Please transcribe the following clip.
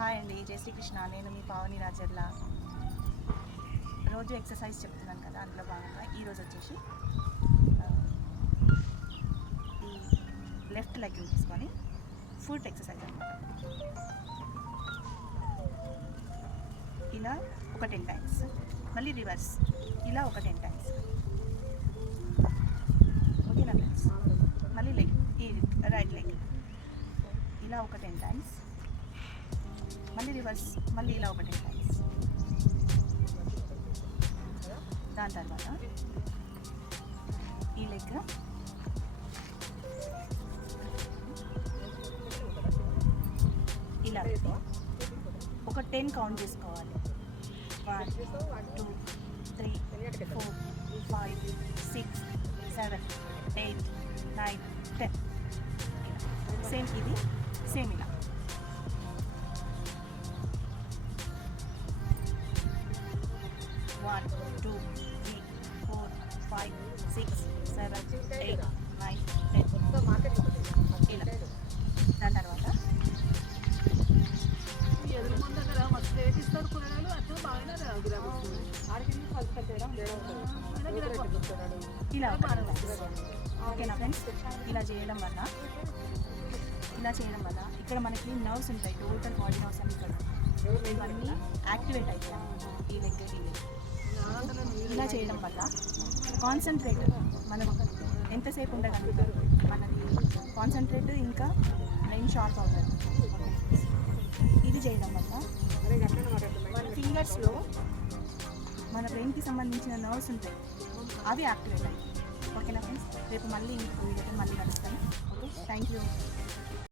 Hi అండి. జై శ్రీకృష్ణ. నేను మీ పావని రాజర్ల. రోజు ఎక్సర్సైజ్ చెప్తున్నాను కదా అందులో భాగంగా. ఈరోజు వచ్చేసి ఈ లెఫ్ట్ లెగ్ తీసుకొని ఫుట్ ఎక్సర్సైజ్ అనమాట ఇలా ఒక టెన్ టైమ్స్. మళ్ళీ రివర్స్. ఇలా ఒక టెన్ టైమ్స్. ఓకేనా ఫ్రెండ్స్? మళ్ళీ లెగ్ ఈ రైట్ లెగ్. ఇలా ఒక టెన్ టైమ్స్. మళ్ళీ రివర్స్ మళ్ళీ ఇలా ఒకటి దాని తర్వాత ఈ లెగ్ ఇలా ఒక టెన్ కౌంట్ చేసుకోవాలి. One two three four five six seven eight nine ten same ఇది సేమ్ ఇలా. One two three four five six seven eight nine ten ఇలా. దాని తర్వాత ఎదురు ముందు దగ్గర మస్తు రేట్ ఇస్తాడు కూరగాయలు అట్లా బాగానే ఇలా ఓకేనా ఫ్రెండ్స్ ఇలా చేయడం వల్ల ఇలా చేయడం వల్ల ఇక్కడ మనకి నర్వ్స్ ఉంటాయి టోటల్ బాడీ నర్వ్స్ అని ఇక్కడ. ఇవన్నీ యాక్టివేట్ అవుతాయి. ఈ లెగ్ ఇలా చేయడం వల్ల కాన్సన్ట్రేట్ మనం ఎంతసేపు ఉండగలుగుతారు? మనకి కాన్సన్ట్రేట్ ఇంకా బ్రెయిన్ షార్ప్ అవుతుంది. ఇది చేయడం వల్ల మన ఫింగర్స్లో మన బ్రెయిన్కి సంబంధించిన నర్వ్స్ ఉంటాయి. అవి యాక్టివేట్ అయ్యాయి ఓకేనా ఫ్రెండ్స్ రేపు మళ్ళీ ఇంకొక వీడియోతో మళ్ళీ కలుస్తాను. Okay thank you